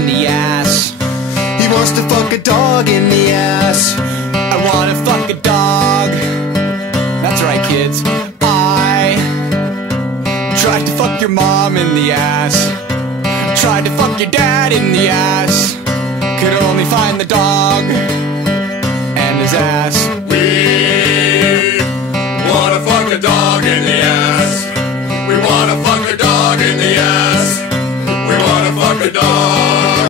in the ass. He wants to fuck a dog in the ass. I wanna fuck a dog. That's right, kids. I tried to fuck your mom in the ass. Tried to fuck your dad in the ass. Could only find the dog and his ass.